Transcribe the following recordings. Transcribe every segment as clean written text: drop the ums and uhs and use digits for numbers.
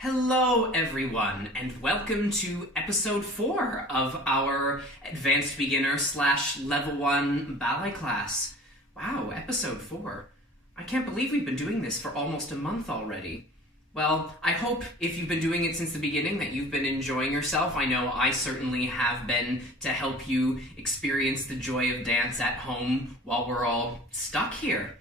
Hello everyone, and welcome to episode 4 of our Advanced Beginner / Level 1 ballet class. Wow, episode 4. I can't believe we've been doing this for almost a month already. Well, I hope if you've been doing it since the beginning that you've been enjoying yourself. I know I certainly have been, to help you experience the joy of dance at home while we're all stuck here.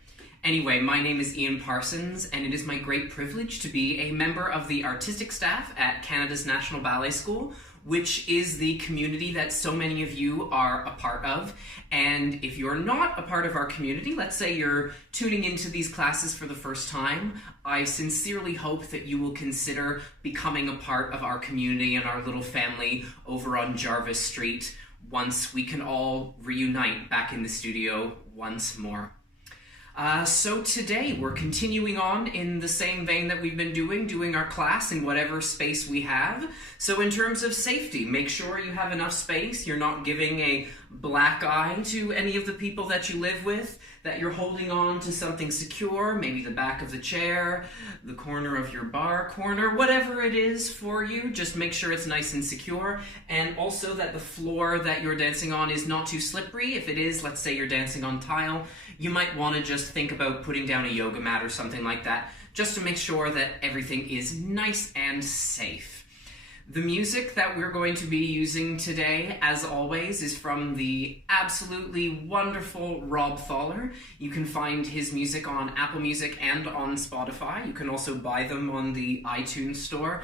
Anyway, my name is Ian Parsons, and it is my great privilege to be a member of the artistic staff at Canada's National Ballet School, which is the community that so many of you are a part of. And if you're not a part of our community, let's say you're tuning into these classes for the first time, I sincerely hope that you will consider becoming a part of our community and our little family over on Jarvis Street once we can all reunite back in the studio once more. So today we're continuing on in the same vein that we've been doing our class in whatever space we have. So in terms of safety, make sure you have enough space, you're not giving a black eye to any of the people that you live with, that you're holding on to something secure, maybe the back of the chair, the corner of your bar corner, whatever it is for you, just make sure it's nice and secure, and also that the floor that you're dancing on is not too slippery. If it is, let's say you're dancing on tile, you might want to just think about putting down a yoga mat or something like that, just to make sure that everything is nice and safe. The music that we're going to be using today, as always, is from the absolutely wonderful Rob Thaler. You can find his music on Apple Music and on Spotify. You can also buy them on the iTunes store.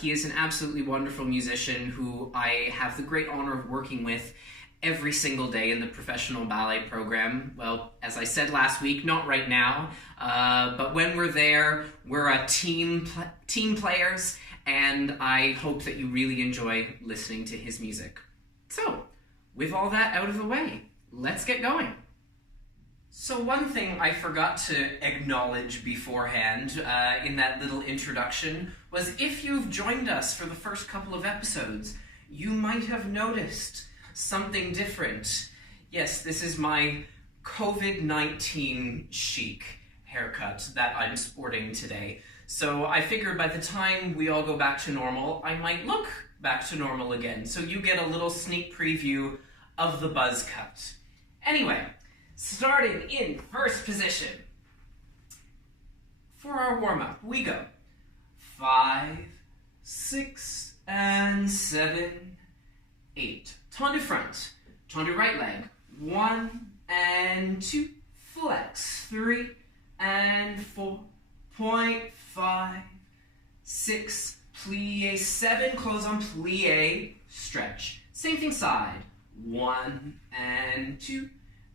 He is an absolutely wonderful musician who I have the great honor of working with every single day in the professional ballet program. Well, as I said last week, not right now, but when we're there, we're a team players, and I hope that you really enjoy listening to his music. So, with all that out of the way, let's get going. So one thing I forgot to acknowledge beforehand in that little introduction was if you've joined us for the first couple of episodes, you might have noticed something different. Yes, this is my COVID-19 chic haircut that I'm sporting today. So I figured by the time we all go back to normal, I might look back to normal again. So you get a little sneak preview of the buzz cut. Anyway, starting in first position. For our warm-up, we go 5, 6, and 7, 8. Tendu front, tendu right leg, 1 and 2, flex, 3 and 4, point 5, 6, plie, 7, close on plie, stretch. Same thing side, 1 and 2,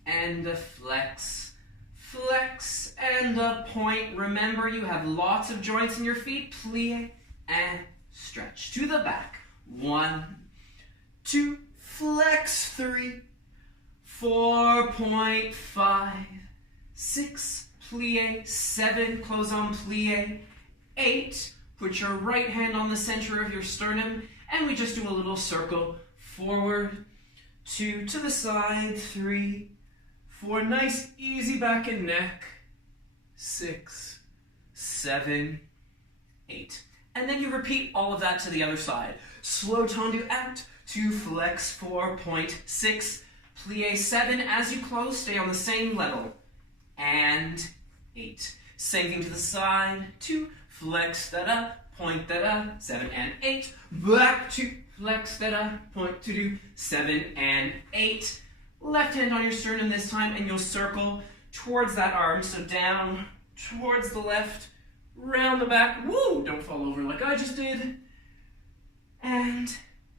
and a flex, flex, and a point. Remember, you have lots of joints in your feet, plie and stretch. To the back, 1, 2, flex, 3, 4.5, 6, plie, 7, close on plie, 8, put your right hand on the center of your sternum, and we just do a little circle, forward, 2, to the side, 3, 4, nice, easy back and neck, 6, 7, 8. And then you repeat all of that to the other side. Slow tendu out, 2, flex, 4.6, plie, 7, as you close, stay on the same level, and 8. Same thing to the side, 2, flex that up, point that up, 7 and 8, back 2, flex that up, point to do, 7 and 8. Left hand on your sternum this time, and you'll circle towards that arm, so down, towards the left, round the back, woo, don't fall over like I just did, and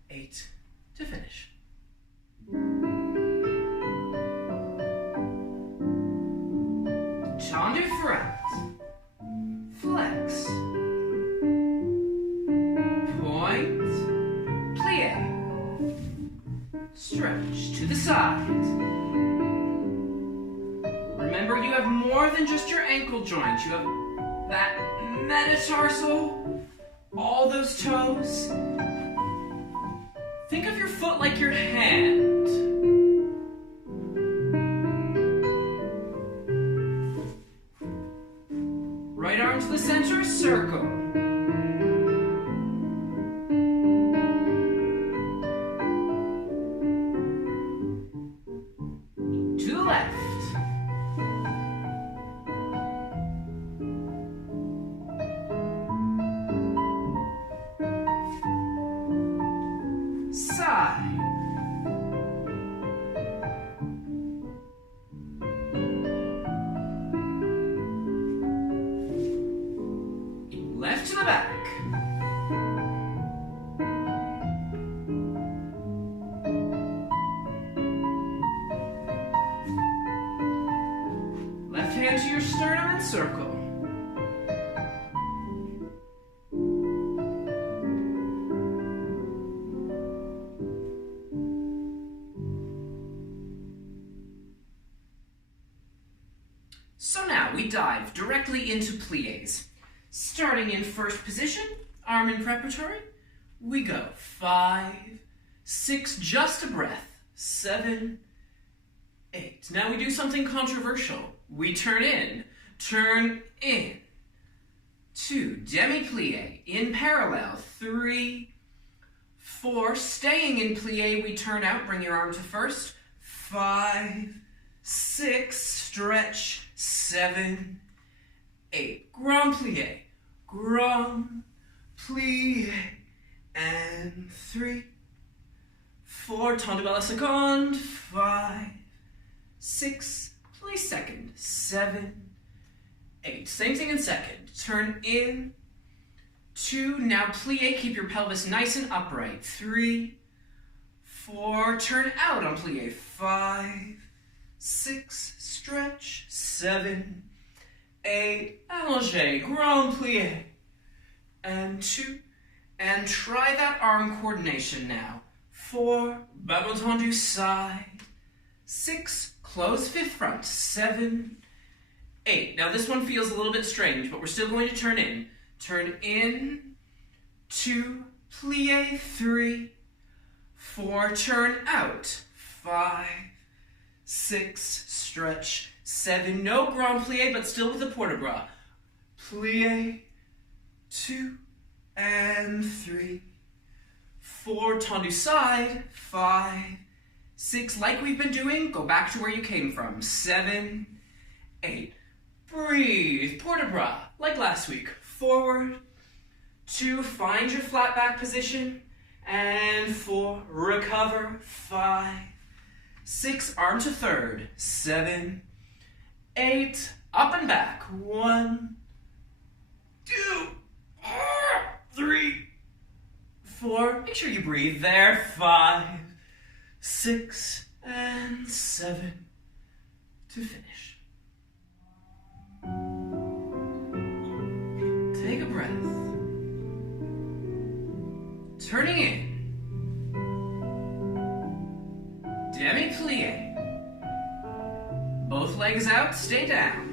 8 to finish. Tendu front, flex, point, plie, stretch to the side. Remember, you have more than just your ankle joints. You have that metatarsal, all those toes. Think of your foot like your hand. Right arm to the center, circle. left to the back. Left hand to your sternum and circle. So now we dive directly into pliés. Starting in first position, arm in preparatory, we go 5, 6, just a breath, 7, 8. Now we do something controversial. We turn in, 2, demi-plie, in parallel, 3, 4, staying in plie, we turn out, bring your arm to first, 5, 6, stretch, 7, 8, grand plie, and 3, 4, tendu à la seconde, 5, 6, play second, 7, 8. Same thing in second. Turn in, 2, now plie, keep your pelvis nice and upright, 3, 4, turn out on plie, 5, 6, stretch, 7, 8, allongé, grand plie, and 2, and try that arm coordination now, 4, bas tendu side, 6, close fifth front, 7, 8. Now this one feels a little bit strange, but we're still going to turn in, 2, plie, 3, 4, turn out, 5, 6, stretch, 7, no grand plie, but still with a port de bras, plie, 2, and 3, 4, tendu side, 5, 6, like we've been doing, go back to where you came from, 7, 8, breathe, port de bras, like last week, forward, 2, find your flat back position, and 4, recover, 5, 6, arm to third, 7, 8, up and back, 1, 2, 3, 4, make sure you breathe there, 5, 6, and 7, to finish. Take a breath. Turning in. Demi-plie. Both legs out, stay down.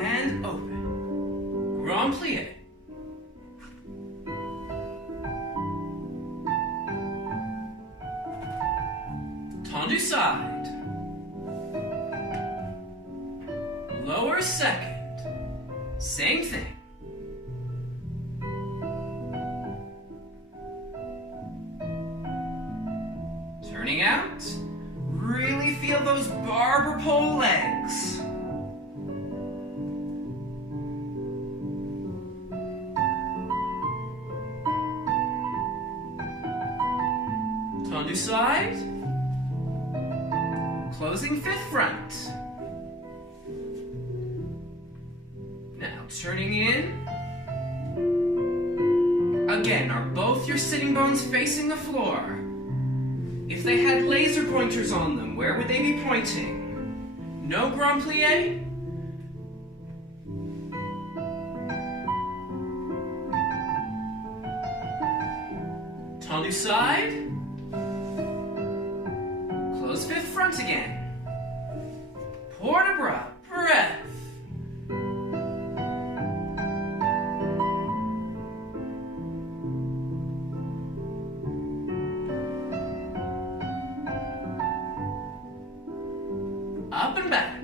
And open. Grand plie. Tendu side. Lower second. Same thing. Turning out. Really feel those barber pole legs. Tendu side. Closing fifth front. Now turning in. Again, are both your sitting bones facing the floor? If they had laser pointers on them, where would they be pointing? No grand plie? Tendu side. Close fifth front again. Port de bras, breath. Up and back.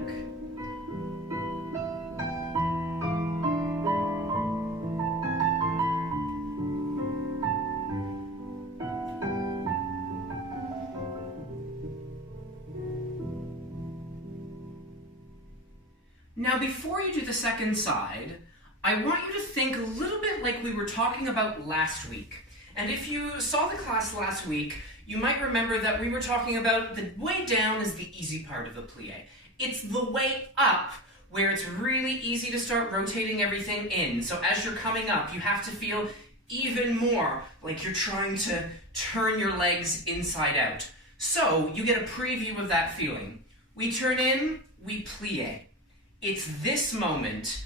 Now, before you do the second side, I want you to think a little bit like we were talking about last week. And if you saw the class last week, you might remember that we were talking about the way down is the easy part of the plie. It's the way up where it's really easy to start rotating everything in. So as you're coming up, you have to feel even more like you're trying to turn your legs inside out. So you get a preview of that feeling. We turn in, we plie. It's this moment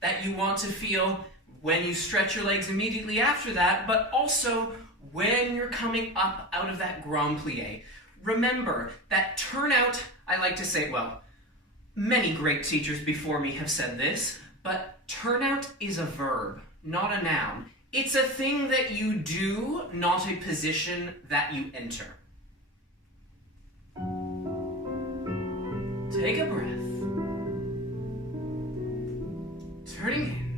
that you want to feel when you stretch your legs immediately after that, but also when you're coming up out of that grand plie. Remember that turnout, I like to say, well, many great teachers before me have said this, but turnout is a verb, not a noun. It's a thing that you do, not a position that you enter. Take a breath. Turning in.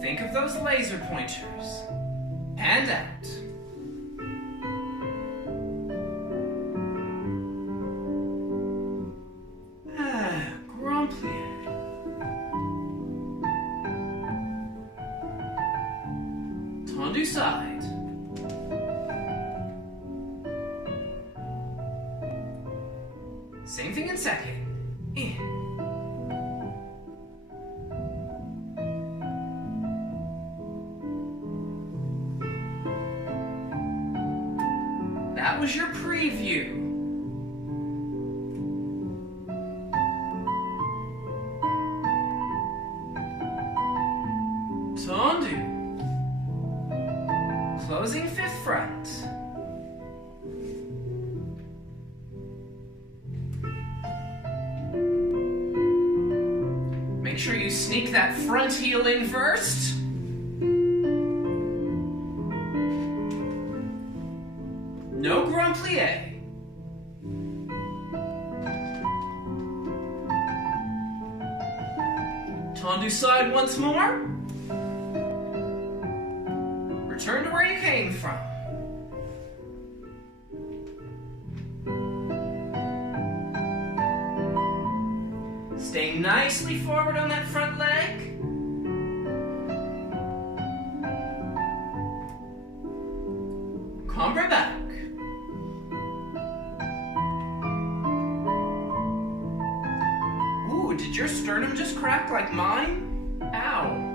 Think of those laser pointers. And out. Grand plie. Tendu side. Same thing in second. In. That was your preview. Tendu. Closing fifth front. Make sure you sneak that front heel in first. No grand plie. Tendu side once more. Return to where you came from. Stay nicely forward on that front leg. Cambre back. Ooh, did your sternum just crack like mine? Ow.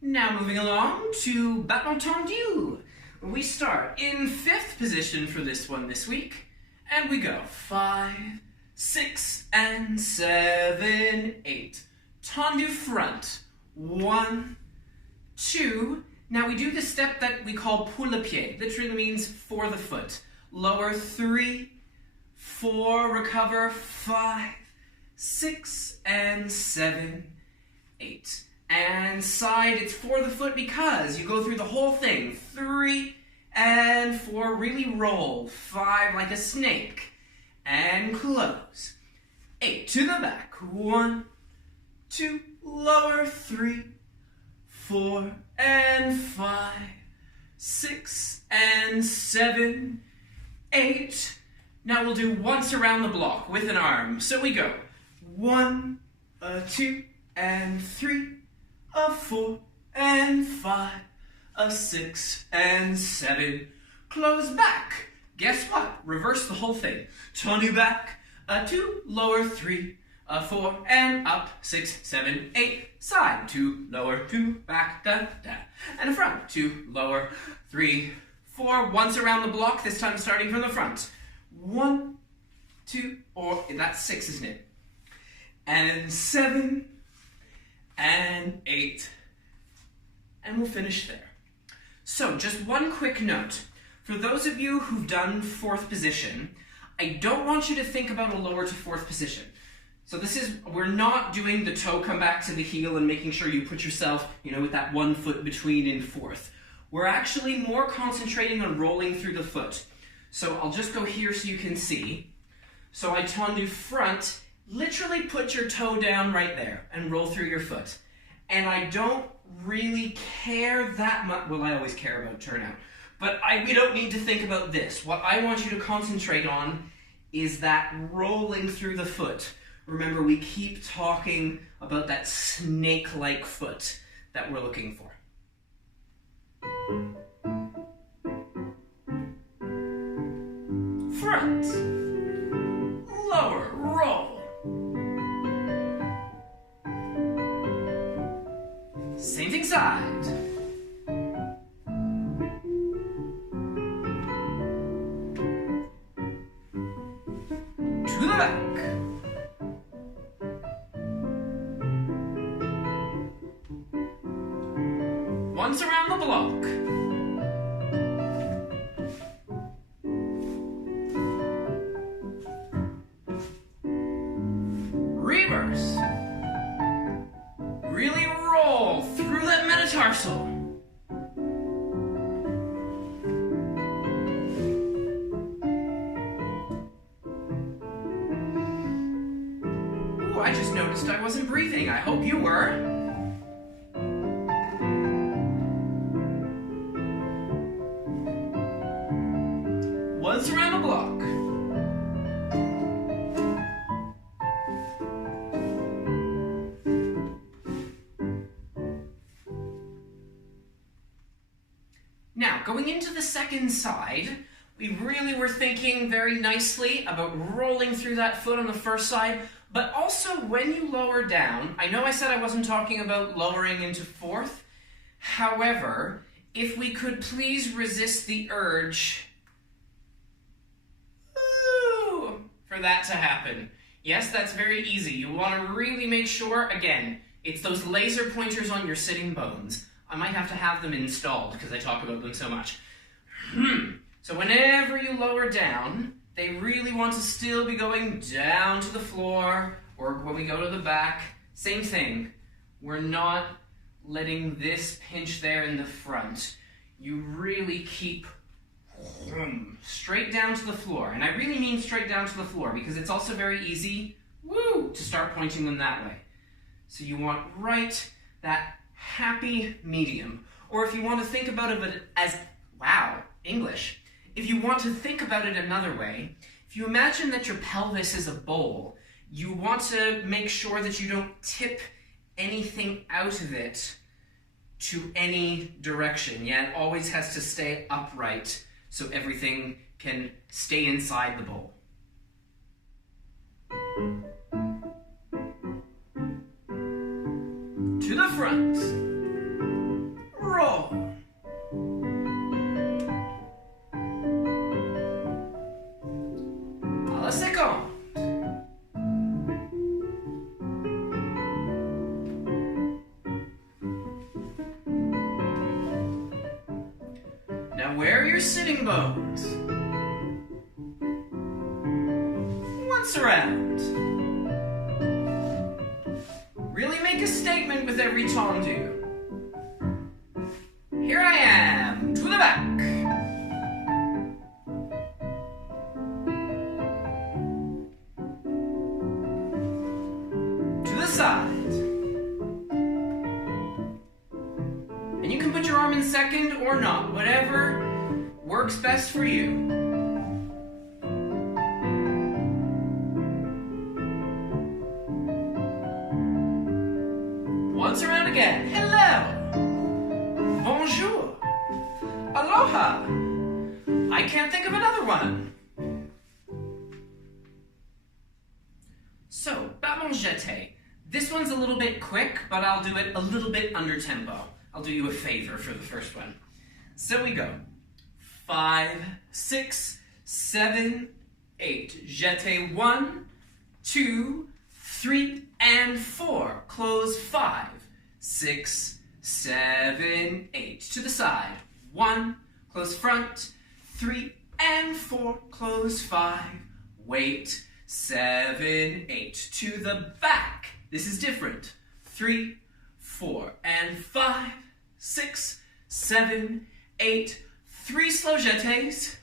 Now moving along to battement tendu. We start in fifth position for this one this week, and we go 5, 6, and 7, 8. Tendu front. 1, 2. Now we do the step that we call pour le pied. Literally means for the foot. Lower 3, 4, recover 5, 6, and 7, 8. And side, it's for the foot because you go through the whole thing. 3 and 4, really roll. 5 like a snake. And close. 8 to the back. 1, 2, lower 3, 4, and 5, 6, and 7, 8. Now we'll do once around the block with an arm. So we go 1, 2, and 3, 4, and 5, 6, and 7. Close back. Guess what? Reverse the whole thing. Tendu back. 2, lower 3, 4, and up 6, 7, 8. Side 2, lower 2, back, da, da. And front 2, lower 3, 4. Once around the block. This time starting from the front. 1, 2, or that's 6, isn't it? And 7. And 8, and we'll finish there. So just one quick note. For those of you who've done fourth position, I don't want you to think about a lower to fourth position. So we're not doing the toe come back to the heel and making sure you put yourself, with that 1 foot between in fourth. We're actually more concentrating on rolling through the foot. So I'll just go here so you can see. So I tendu front. Literally put your toe down right there and roll through your foot. And I don't really care that much. Well, I always care about turnout. But we don't need to think about this. What I want you to concentrate on is that rolling through the foot. Remember, we keep talking about that snake-like foot that we're looking for. Front, lower, roll. Same thing side. To the back. Once around the block. Reverse. Really roll through that metatarsal. Ooh, I just noticed I wasn't breathing. I hope you were. Once around the block. Now, going into the second side, we really were thinking very nicely about rolling through that foot on the first side, but also when you lower down, I know I said I wasn't talking about lowering into fourth. However, if we could please resist the urge for that to happen. Yes, that's very easy. You want to really make sure, again, it's those laser pointers on your sitting bones. I might have to have them installed because I talk about them so much. So whenever you lower down, they really want to still be going down to the floor, or when we go to the back, same thing. We're not letting this pinch there in the front. You really keep straight down to the floor. And I really mean straight down to the floor because it's also very easy, to start pointing them that way. So you want right that happy medium. Or if you want to think about it as, English. If you want to think about it another way, if you imagine that your pelvis is a bowl, you want to make sure that you don't tip anything out of it to any direction. Yeah, it always has to stay upright so everything can stay inside the bowl. To the front. Roll. À la seconde. Now where are your sitting bones? Once around. Really make a statement with every tendu. Here I am, to the back. To the side. And you can put your arm in second or not, whatever works best for you. Once around again. Hello. Bonjour. Aloha. I can't think of another one. So, ballon jeté. This one's a little bit quick, but I'll do it a little bit under tempo. I'll do you a favor for the first one. So we go. 5, 6, 7, 8. Jeté 1, 2, 3, and 4. Close 5, 6, 7, 8. To the side. 1, close front. 3 and 4, close 5. Wait. 7, 8. To the back. This is different. 3, 4, and 5, 6, 7, 8. 3 slow jetés.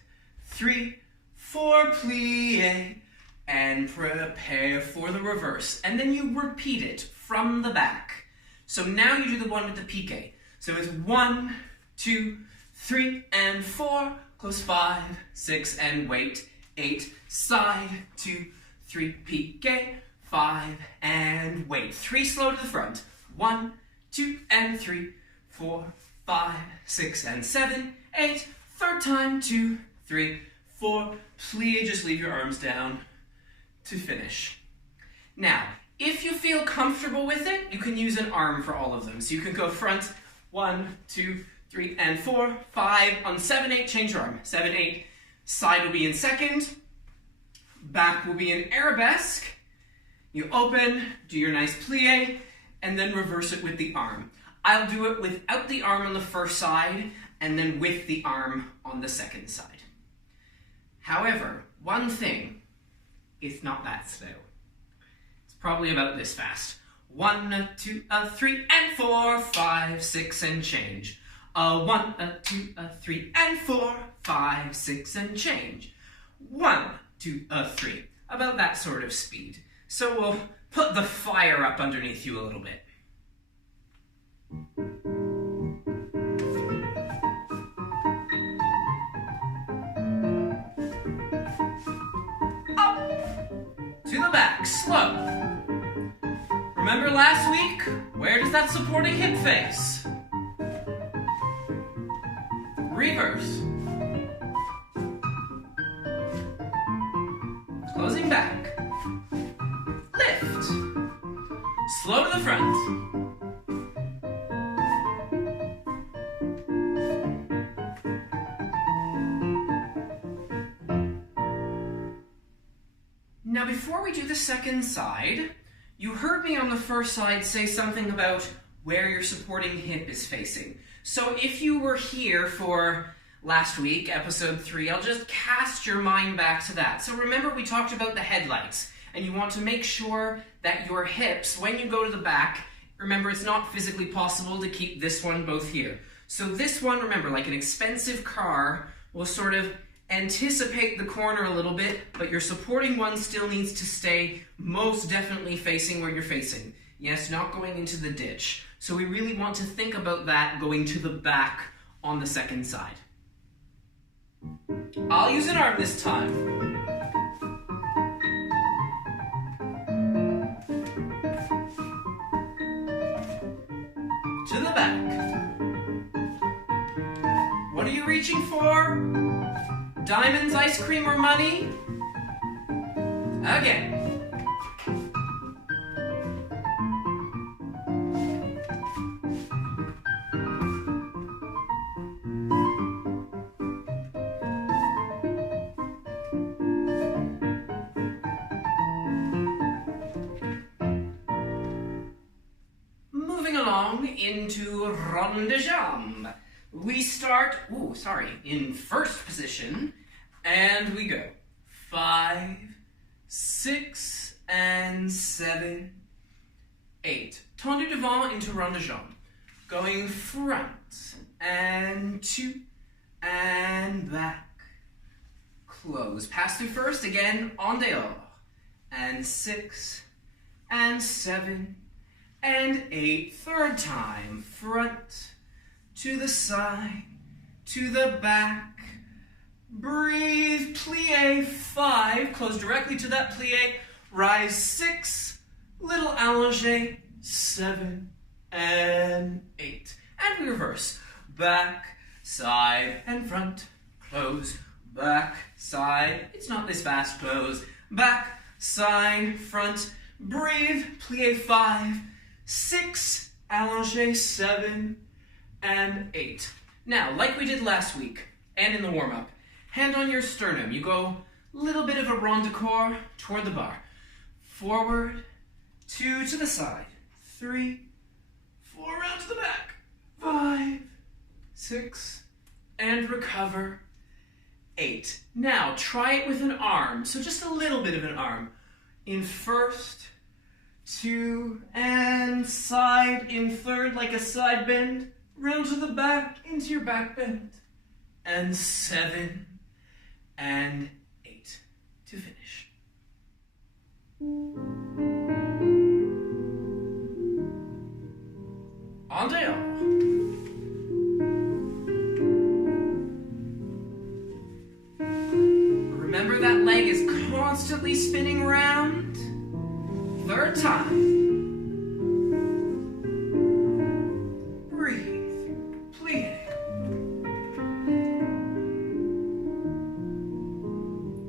3, 4 plie. And prepare for the reverse. And then you repeat it from the back. So now you do the one with the piqué. So it's 1, 2, 3, and 4. Close 5, 6, and wait. 8, side, 2, 3, piqué. 5, and wait. 3 slow to the front. 1, 2, and 3, 4, 5, 6, and 7, 8. Third time, 2, 3, 4. Plie, just leave your arms down to finish. Now, if you feel comfortable with it, you can use an arm for all of them. So you can go front, 1, 2, 3, and 4, 5. On 7, 8, change your arm. 7, 8. Side will be in second. Back will be in arabesque. You open, do your nice plie, and then reverse it with the arm. I'll do it without the arm on the first side, and then with the arm on the second side. However, one thing, it's not that slow. It's probably about this fast. 1, 2, 3, and 4, 5, 6, and change. 1, 2, 3, and 4, 5, 6, and change. 1, 2, 3. About that sort of speed. So we'll put the fire up underneath you a little bit. Up to the back, slow. Remember last week? Where does that supporting hip face? Reverse. Closing back. Lift. Slow to the front. Now before we do the second side, you heard me on the first side say something about where your supporting hip is facing. So if you were here for last week, episode 3, I'll just cast your mind back to that. So remember we talked about the headlights, and you want to make sure that your hips, when you go to the back, remember it's not physically possible to keep this one both here. So this one, remember, like an expensive car, will sort of anticipate the corner a little bit, but your supporting one still needs to stay most definitely facing where you're facing. Yes, not going into the ditch. So we really want to think about that going to the back on the second side. I'll use an arm this time. To the back. What are you reaching for? Diamonds, ice cream, or money? Again. Moving along into rond de jambe. We start, in first position, and we go 5, 6, and 7, 8. Tendu devant into rond de jambe. Going front, and 2, and back. Close. Pass through first, again, en dehors. And 6, and 7, and 8. Third time, front, to the side, to the back. Breathe, plie 5, close directly to that plie. Rise 6, little allongé, 7, and 8. And we reverse. Back, side, and front. Close, back, side. It's not this fast. Close, back, side, front. Breathe, plie 5, 6, allongé, 7, and 8. Now, like we did last week, and in the warm-up, hand on your sternum. You go a little bit of a rond de corps toward the bar. Forward, 2 to the side, 3, 4 round to the back, 5, 6, and recover, 8. Now, try it with an arm, so just a little bit of an arm. In first, 2, and side, in third, like a side bend, round to the back, into your back bend, and 7, and 8 to finish. En dehors. Remember that leg is constantly spinning round. time. Breathe. Plie.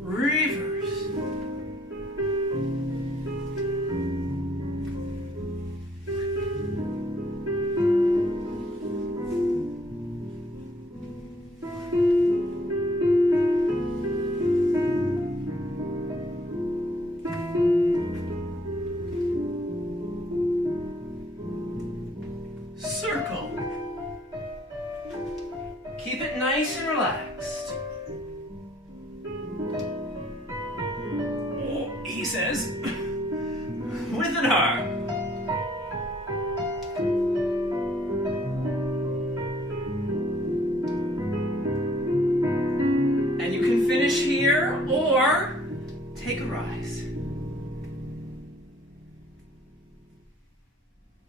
Reverse. Circle. Keep it nice and relaxed. Oh, he says, with an arm. And you can finish here or take a rise.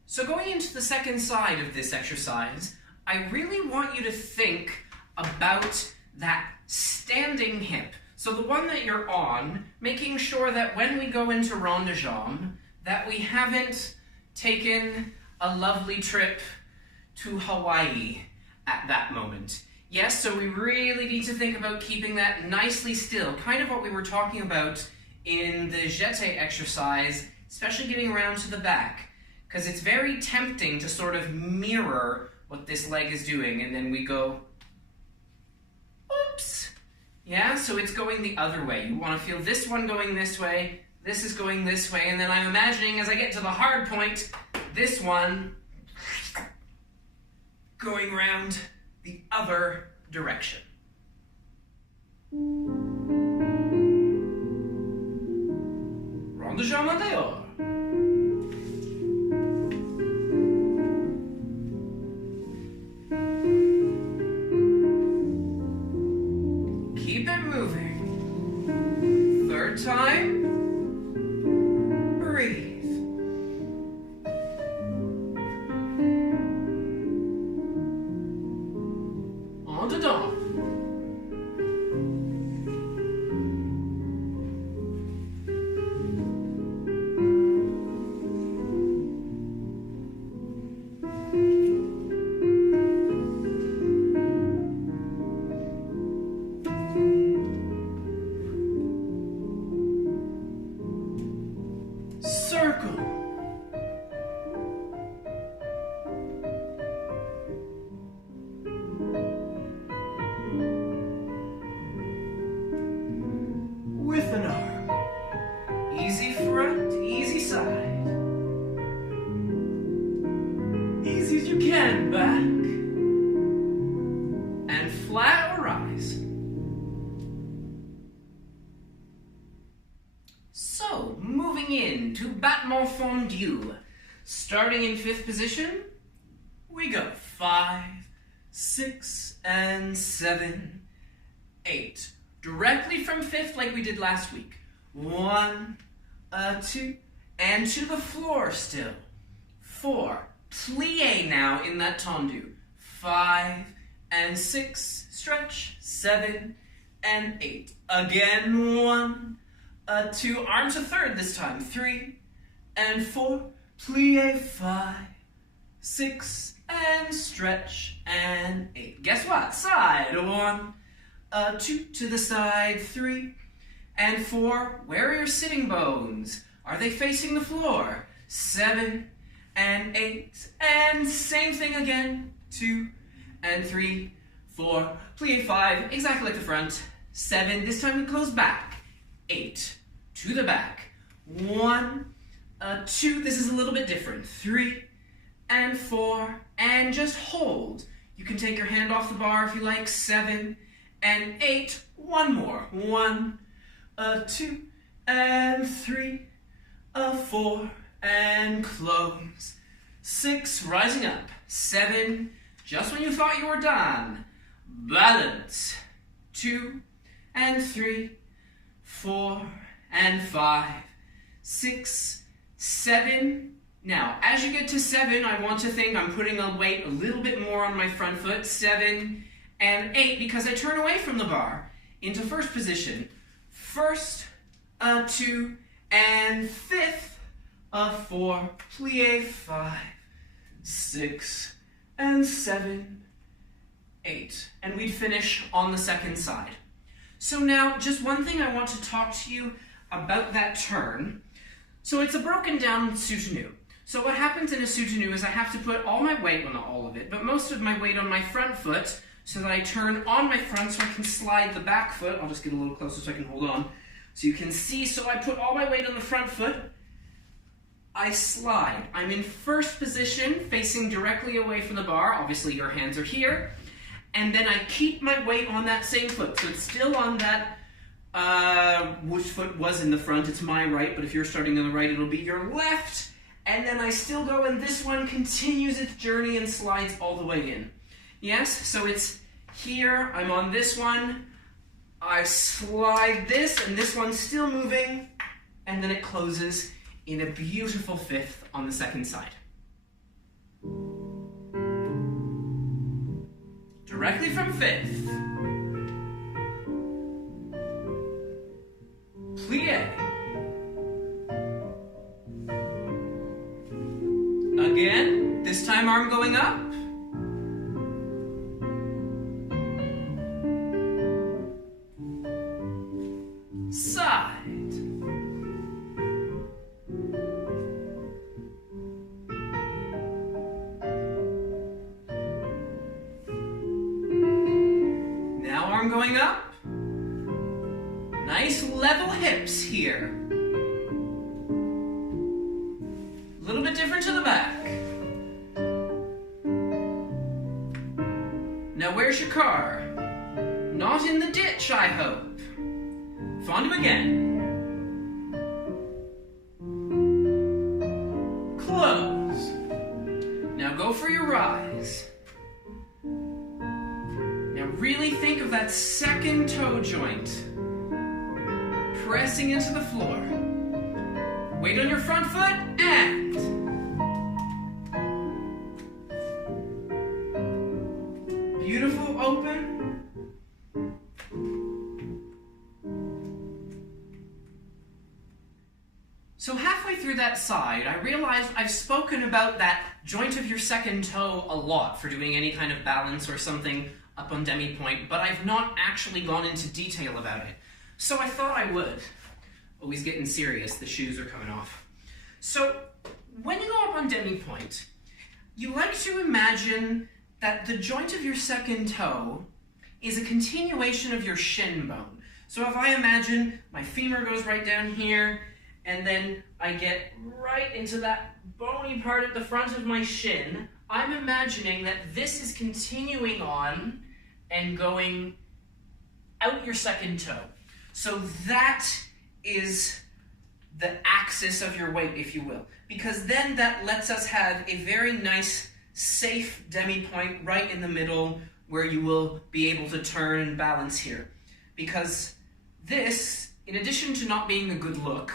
So going into the second side of this exercise, I really want you to think about that standing hip. So the one that you're on, making sure that when we go into rond de jambe, that we haven't taken a lovely trip to Hawaii at that moment. Yes, so we really need to think about keeping that nicely still, kind of what we were talking about in the jeté exercise, especially getting around to the back. Because it's very tempting to sort of mirror what this leg is doing, and then we go, oops. Yeah, so it's going the other way. You want to feel this one going this way, this is going this way, and then I'm imagining as I get to the hard point, this one going round the other direction. Rond de jambe dehors. Time. Breathe. En dedans. Circle. With an arm. Easy front, easy side. Easy as you can, back. And flat or rise. So, moving in to battement fondu. Starting in 5th position, we go 5, 6, and 7, 8. Directly from 5th like we did last week. 1, 2, and to the floor still. 4, plie now in that tendu. 5, and 6, stretch. 7, and 8. Again, 1, 2, arm to 3rd this time. 3, and 4, plie. 5, 6, and stretch. And 8. Guess what? Side. 1, 2 to the side. 3, and 4. Where are your sitting bones? Are they facing the floor? 7, and 8. And same thing again. 2, and 3, 4. Plie. 5. Exactly like the front. 7. This time we close back. 8. To the back. 1, 2. This is a little bit different. 3, and 4. And just hold. You can take your hand off the bar if you like. 7, and 8. One more. 1, 2, and 3, 4, and close. 6, rising up. 7, just when you thought you were done. Balance. 2, and 3, 4, and 5, 6, 7. Now, as you get to 7, I want to think I'm putting a weight a little bit more on my front foot. 7, and 8, because I turn away from the bar into 1st position. 1st, 2, and 5th, a 4, plie 5, 6, and 7, 8. And we'd finish on the second side. So now, just one thing I want to talk to you about that turn. So it's a broken down soutenu. So what happens in a soutenu is I have to put all my weight, well not all of it, but most of my weight on my front foot so that I turn on my front so I can slide the back foot. I'll just get a little closer so I can hold on. So you can see, so I put all my weight on the front foot. I slide. I'm in first position, facing directly away from the bar. Obviously your hands are here. And then I keep my weight on that same foot. So it's still on that, which foot was in the front. It's my right, but if you're starting on the right, it'll be your left. And then I still go, and this one continues its journey and slides all the way in. Yes, so it's here, I'm on this one, I slide this, and this one's still moving, and then it closes in a beautiful fifth on the second side. Directly from fifth. Plie. Again, this time arm going up. Side. Now arm going up. Nice level hips here. A little bit different to the back. Now where's your car? Not in the ditch, I hope. Fondue again. Close. Now go for your rise. Now really think of that second toe joint pressing into the floor. Weight on your front foot and beautiful open. So halfway through that side, I realized I've spoken about that joint of your second toe a lot for doing any kind of balance or something up on demi-point, but I've not actually gone into detail about it. So I thought I would. Always getting serious, the shoes are coming off. So when you go up on demi-point, you like to imagine that the joint of your second toe is a continuation of your shin bone. So if I imagine my femur goes right down here, and then I get right into that bony part at the front of my shin, I'm imagining that this is continuing on and going out your second toe. So that is the axis of your weight, if you will, because then that lets us have a very nice, safe demi-point right in the middle where you will be able to turn and balance here. Because this, in addition to not being a good look,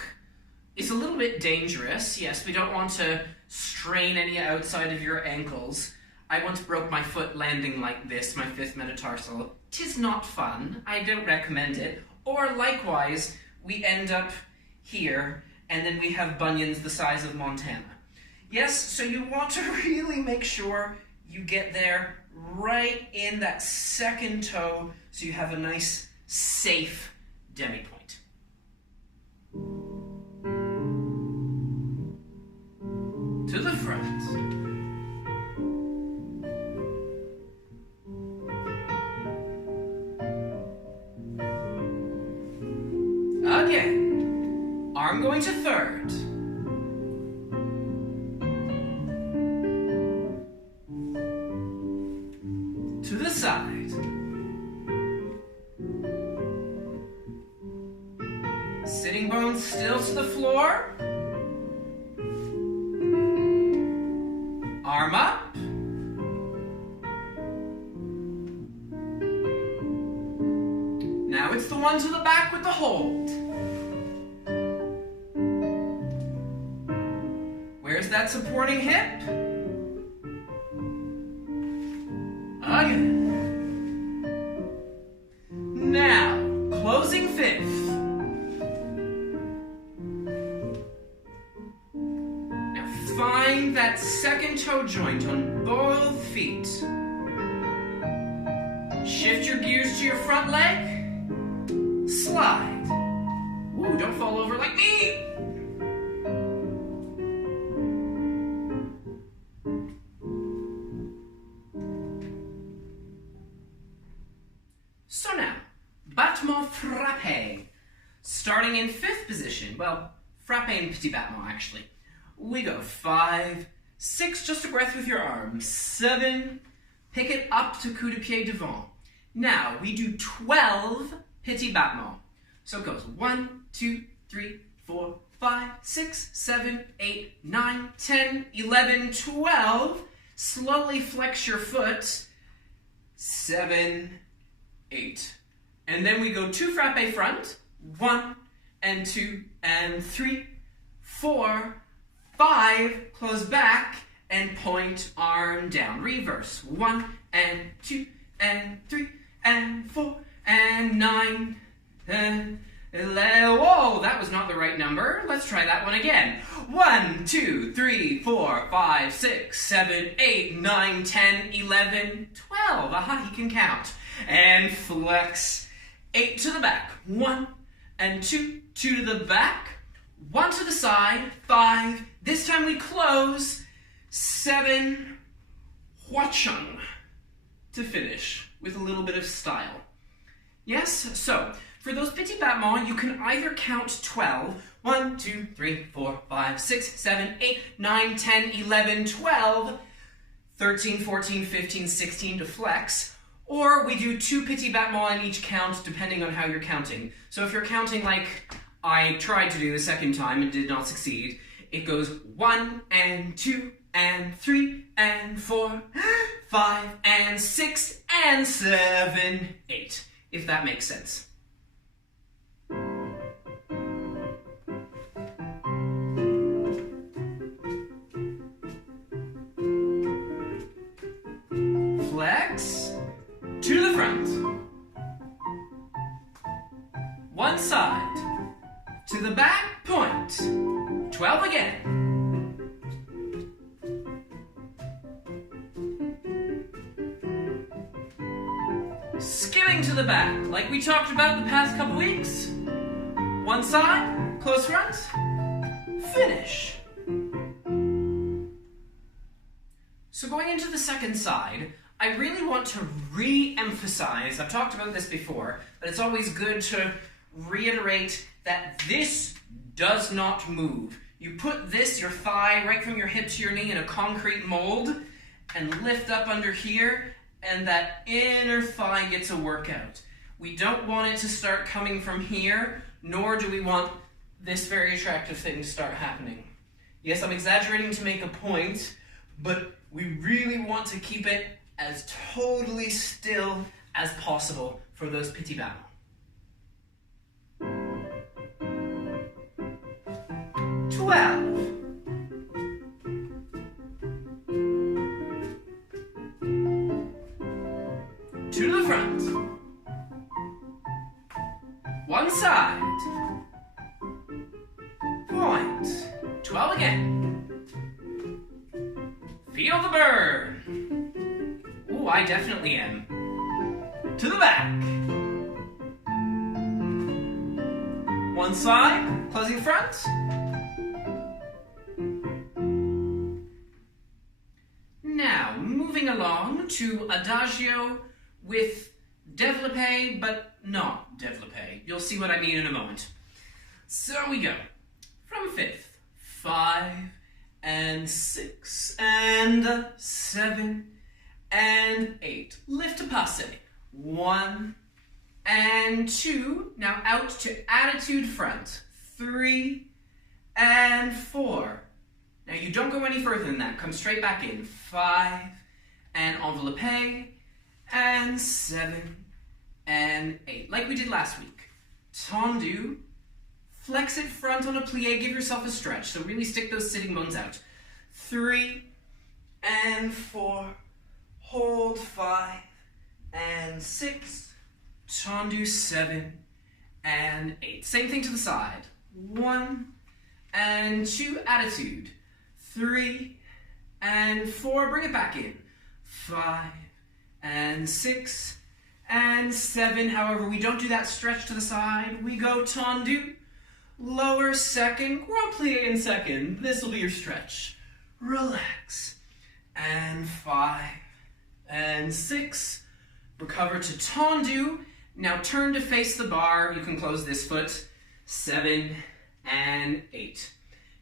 is a little bit dangerous. Yes, we don't want to strain any outside of your ankles. I once broke my foot landing like this, my fifth metatarsal. 'Tis not fun. I don't recommend it. Or likewise, we end up here, and then we have bunions the size of Montana. Yes, so you want to really make sure you get there right in that second toe so you have a nice, safe demi-point. To the front. Again. Arm going to third. To the side. Sitting bones still to the floor. Arm up. Now it's the one to the back with the hold. Where's that supporting hip? Again. Now, closing fifth. joint on both feet. Shift your gears to your front leg. Slide. Ooh, don't fall over like me. So now, battement frappé. Starting in 5th position. Well, frappé and petit battement, actually. We go 5, 6, just a breath with your arms. 7, pick it up to coup de pied devant. Now, we do 12 petit battement. So it goes 1, 2, 3, 4, 5, 6, 7, 8, 9, 10, 11, 12. Slowly flex your foot. 7, 8. And then we go 2 frappe front. 1 and 2 and 3, 4, 5. Close back and point arm down. Reverse. 1 and 2 and 3 and 4 and 9 and 11. Whoa, that was not the right number. Let's try that one again. 1, 2, 3, 4, 5, 6, 7, 8, 9, 10, 11, 12. Aha, he can count. And flex. 8 to the back. 1 and 2. 2 to the back. 1 to the side. 5. This time we close. 7. Huacheng. To finish with a little bit of style. Yes? So, for those petit battements, you can either count 12. 1, 2, 3, 4, 5, 6, 7, 8, 9, 10, 11, 12. 13, 14, 15, 16 to flex. Or we do 2 petit battements in each count, depending on how you're counting. So if you're counting like I tried to do the second time and did not succeed, it goes 1 and 2 and 3 and 4, 5 and 6 and 7, 8. If that makes sense. Flex. To the front. 1 side. To the back, point. 12 again. Skimming to the back, like we talked about the past couple weeks. 1 side, close front, finish. So going into the second side, I really want to re-emphasize, I've talked about this before, but it's always good to reiterate that this does not move. You put this, your thigh, right from your hip to your knee in a concrete mold, and lift up under here, and that inner thigh gets a workout. We don't want it to start coming from here, nor do we want this very attractive thing to start happening. Yes, I'm exaggerating to make a point, but we really want to keep it as totally still as possible for those petit battements. To the front. 1 side. Point. 12 again. Feel the burn. Ooh, I definitely am. To the back. 1 side, closing front. Now, moving along to Adagio with développé, but not développé. You'll see what I mean in a moment. So we go. From 5th, 5 and 6 and 7 and 8. Lift to passe. 1 and 2. Now out to attitude front. 3 and 4. Now you don't go any further than that. Come straight back in. 5 and enveloppé and 7 and 8. Like we did last week. Tendu. Flex it front on a plie. Give yourself a stretch. So really stick those sitting bones out. 3 and 4. Hold 5 and 6. Tendu 7 and 8. Same thing to the side. 1 and 2. Attitude. 3 and 4, bring it back in. 5, and 6, and 7. However, we don't do that stretch to the side. We go tendu, lower second, grand plie in second. This will be your stretch. Relax. And 5, and 6. Recover to tendu. Now turn to face the bar. You can close this foot. 7, and 8.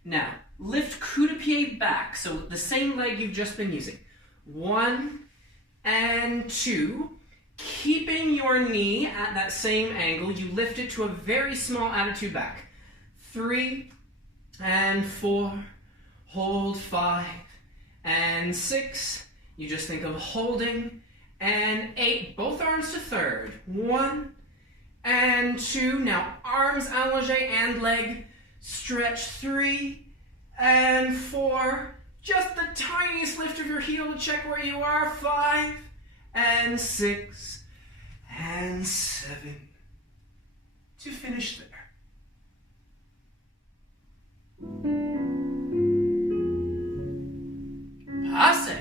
Now, lift coup de pied back, so the same leg you've just been using. 1 and 2. Keeping your knee at that same angle, you lift it to a very small attitude back. 3 and 4. Hold 5 and 6. You just think of holding. And 8. Both arms to third. 1 and 2. Now arms allongé and leg. Stretch. 3 and 4. Just the tiniest lift of your heel to check where you are. 5 and 6 and 7. To finish there. Passe.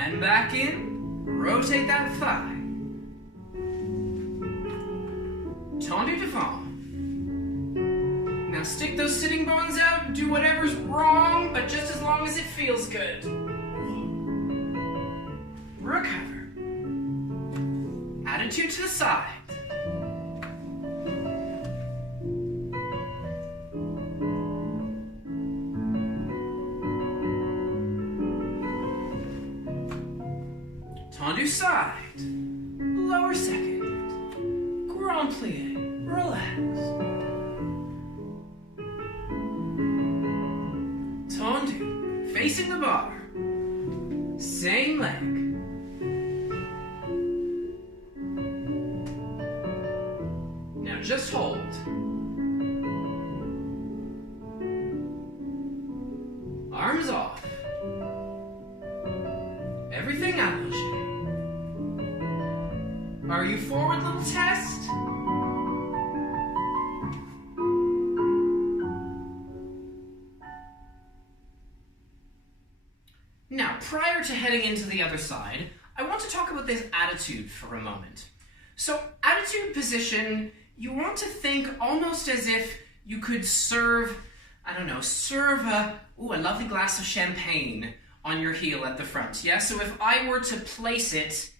And back in. Rotate that thigh. Tendu devant. Now stick those sitting bones out, do whatever's wrong, but just as long as it feels good. Recover. Attitude to the side. Tendu side. Lower second. Grand plie. Relax. Tendu. Facing the bar. Same leg. Now just hold. Arms off. Everything allongé. Are you forward, little test? Now, prior to heading into the other side, I want to talk about this attitude for a moment. So, attitude position, you want to think almost as if you could serve a lovely glass of champagne on your heel at the front. Yeah, so if I were to place it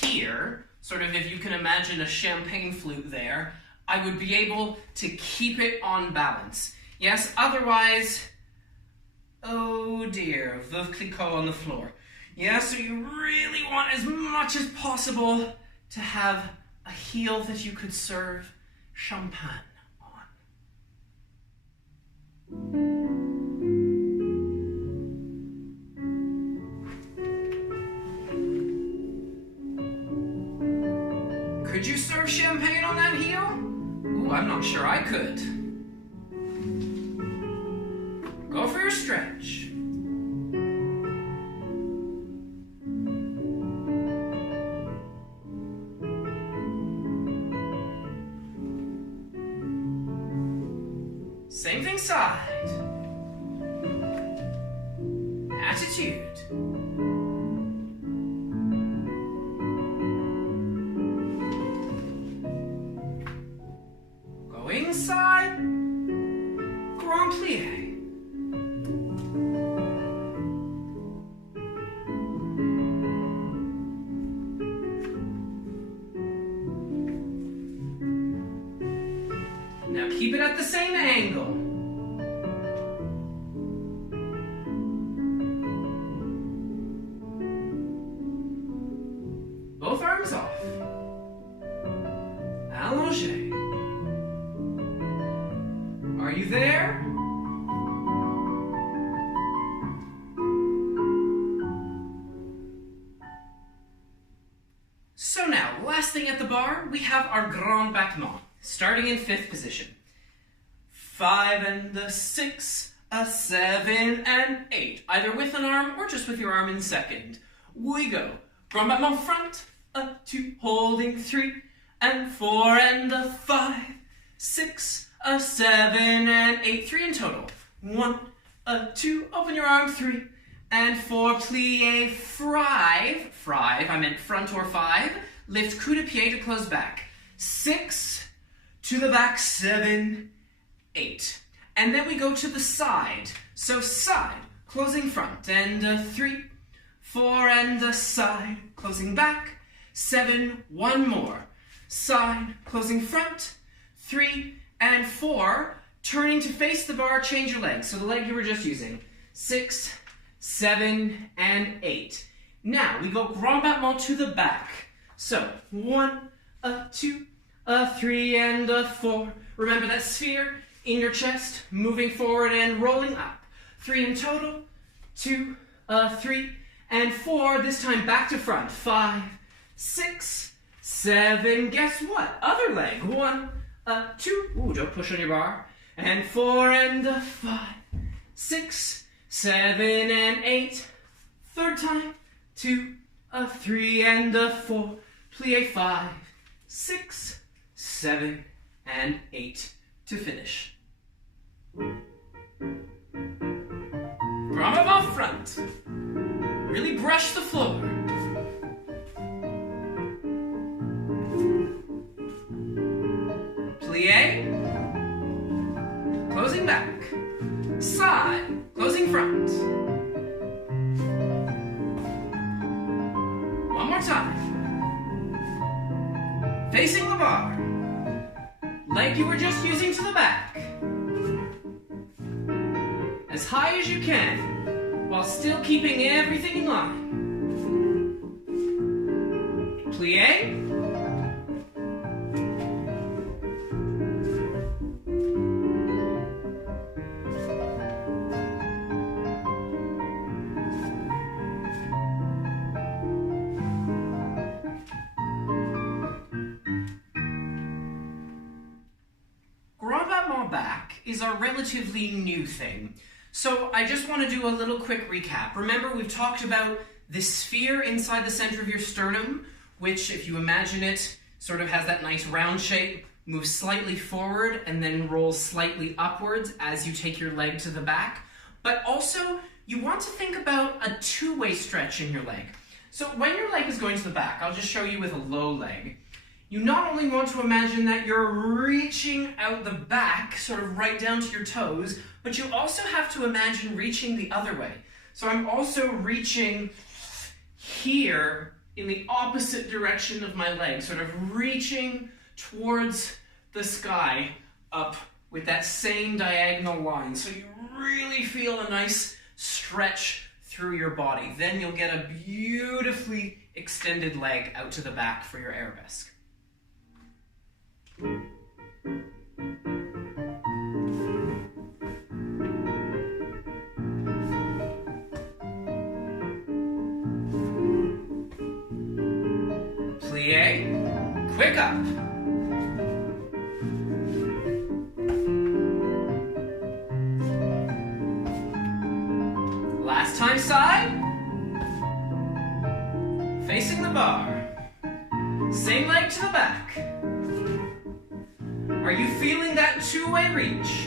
here, sort of if you can imagine a champagne flute there, I would be able to keep it on balance. Yes, otherwise, oh dear, veuve Clicquot on the floor. Yeah, so you really want as much as possible to have a heel that you could serve champagne on. Could you serve champagne on that heel? Ooh, I'm not sure I could. Go for your stretch. Same thing side. Attitude. Inside, grand plie. Now keep it at the same angle. Both arms off. Allongé. Are you there? So now, last thing at the bar, we have our grand battement, starting in 5th position. 5 and a 6, a 7 and 8, either with an arm or just with your arm in second. We go. Grand battement front, a 2, holding 3, and 4 and a 5, 6, a 7 and 8, 3 in total. 1, 2, open your arm, 3 and 4, plie, 5, I meant front or 5, lift coup de pied to close back, 6, to the back, 7, 8. And then we go to the side. So side, closing front, and 3, 4, and the side, closing back, 7, one more. Side, closing front, 3, and 4, turning to face the bar, change your legs. So the leg you were just using, 6, 7, and 8. Now we go grand battement to the back. So 1, 2, 3, and 4. Remember that sphere in your chest, moving forward and rolling up. 3 in total, 2, 3, and 4. This time back to front. 5, 6, 7. Guess what? Other leg. 1, 2. Ooh, don't push on your bar. And 4 and 5, 6, 7, and 8. Third time. 2, 3, and 4. Plie 5, 6, 7, and 8 to finish. Grand avant front. Really brush the floor. Plie. Closing back. Side. Closing front. One more time. Facing the bar. Leg you were just using to the back. As high as you can, while still keeping everything in line. Plie. Grand battement back is a relatively new thing. So I just want to do a little quick recap. Remember, we've talked about this sphere inside the center of your sternum, which, if you imagine it, sort of has that nice round shape, moves slightly forward, and then rolls slightly upwards as you take your leg to the back. But also, you want to think about a two-way stretch in your leg. So when your leg is going to the back, I'll just show you with a low leg. You not only want to imagine that you're reaching out the back, sort of right down to your toes, but you also have to imagine reaching the other way. So I'm also reaching here in the opposite direction of my leg, sort of reaching towards the sky up with that same diagonal line. So you really feel a nice stretch through your body. Then you'll get a beautifully extended leg out to the back for your arabesque. Plie, quick up. Last time side. Facing the bar. Same leg to the back. Are you feeling that two-way reach?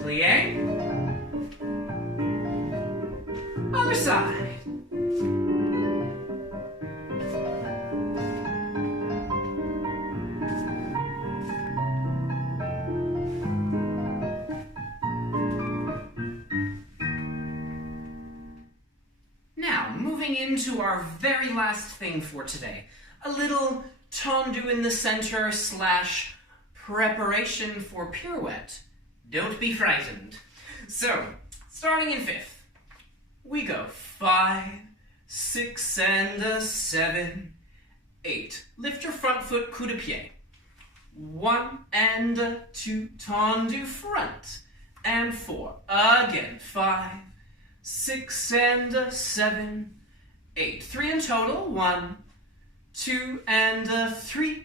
Plie. Other side. Now, moving into our very last thing for today, a little tendu in the center / preparation for pirouette. Don't be frightened. So, starting in 5th, we go 5, 6, and 7, 8. Lift your front foot, coup de pied. 1 and 2, tendu front, and 4. Again, 5, 6, and 7, 8. 3 in total. 1, 2, and 3,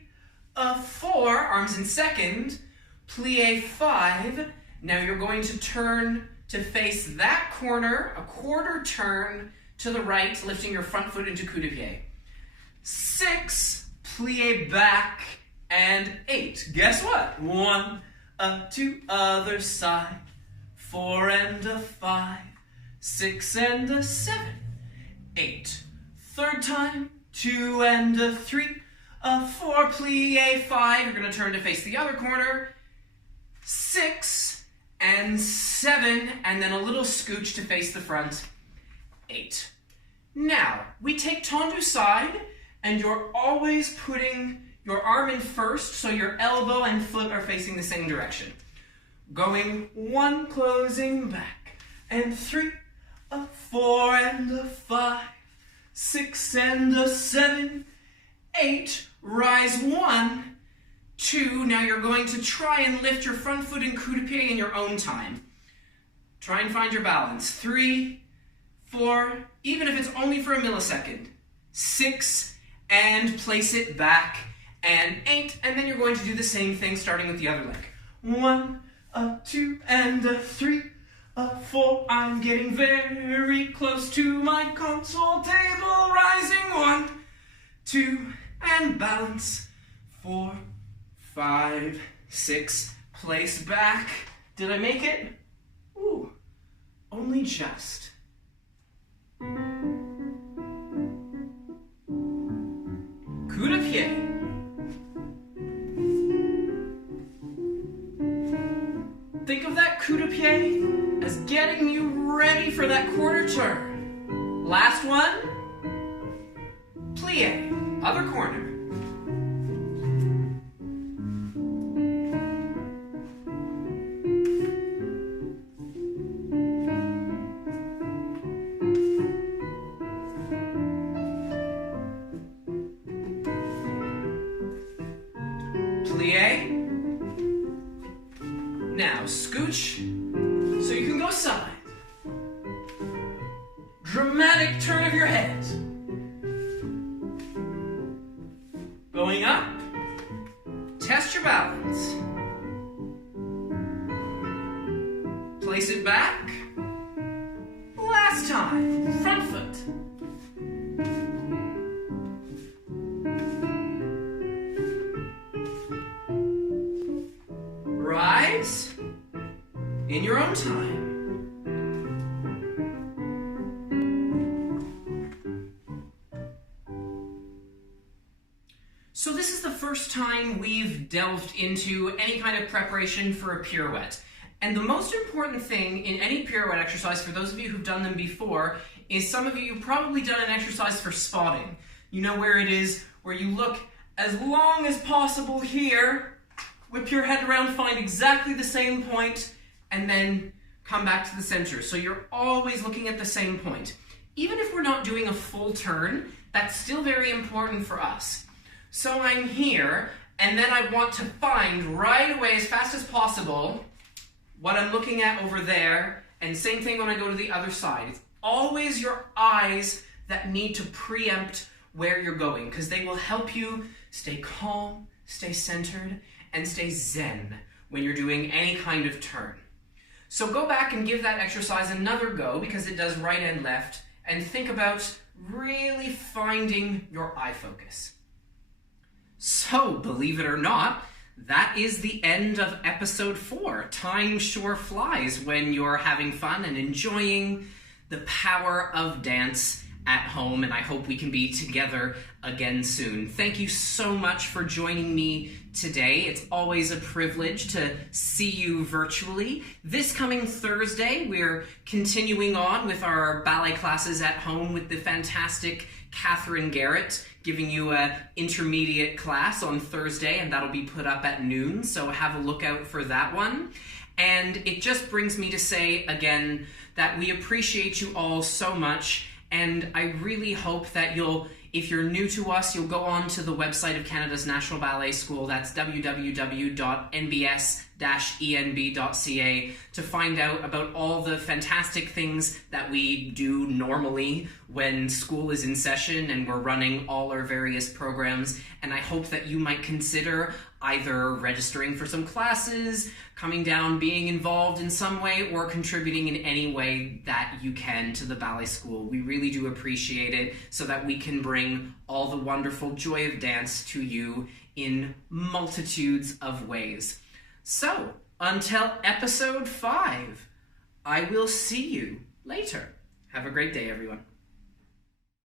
4. Arms in second. Plie 5. Now you're going to turn to face that corner, a quarter turn to the right, lifting your front foot into coup de pied. 6, plie back, and 8. Guess what? 1, 2, other side, 4 and a 5, 6 and a 7, 8. Third time, 2 and a 3, 4, plie 5. You're going to turn to face the other corner, 6 and 7, and then a little scooch to face the front, 8. Now, we take tendu side, and you're always putting your arm in first, so your elbow and foot are facing the same direction. Going 1, closing back, and 3, 4 and a 5, 6 and a 7, 8, rise 1, 2. Now you're going to try and lift your front foot in coup de pied in your own time. Try and find your balance. 3, 4, even if it's only for a millisecond. 6, and place it back, and 8, and then you're going to do the same thing starting with the other leg. 1, 2, and 3, 4, I'm getting very close to my console table, rising 1, 2, and balance, 4, 5, 6, place back. Did I make it? Ooh, only just. Coup de pied. Think of that coup de pied as getting you ready for that quarter turn. Last one. Plie, other corner. Plie. Now scooch so you can go side. Dramatic turn of your head. Going up. Test your balance. Place it back. Last time. Front foot. Rise in your own time. So this is the first time we've delved into any kind of preparation for a pirouette. And the most important thing in any pirouette exercise, for those of you who've done them before, is some of you've probably done an exercise for spotting. You know where it is, where you look as long as possible here, whip your head around, find exactly the same point, and then come back to the center. So you're always looking at the same point. Even if we're not doing a full turn, that's still very important for us. So I'm here, and then I want to find right away, as fast as possible, what I'm looking at over there, and same thing when I go to the other side. It's always your eyes that need to preempt where you're going, because they will help you stay calm, stay centered, and stay zen when you're doing any kind of turn. So go back and give that exercise another go, because it does right and left, and think about really finding your eye focus. So, believe it or not, that is the end of episode 4. Time sure flies when you're having fun and enjoying the power of dance at home, and I hope we can be together again soon. Thank you so much for joining me today. It's always a privilege to see you virtually. This coming Thursday, we're continuing on with our ballet classes at home with the fantastic Catherine Garrett, giving you an intermediate class on Thursday, and that'll be put up at noon, so have a look out for that one. And it just brings me to say again that we appreciate you all so much, and I really hope that if you're new to us, you'll go on to the website of Canada's National Ballet School. That's www.nbs.ca. enb.ca to find out about all the fantastic things that we do normally when school is in session and we're running all our various programs. And I hope that you might consider either registering for some classes, coming down, being involved in some way, or contributing in any way that you can to the ballet school. We really do appreciate it so that we can bring all the wonderful joy of dance to you in multitudes of ways. So, until episode 5, I will see you later. Have a great day, everyone.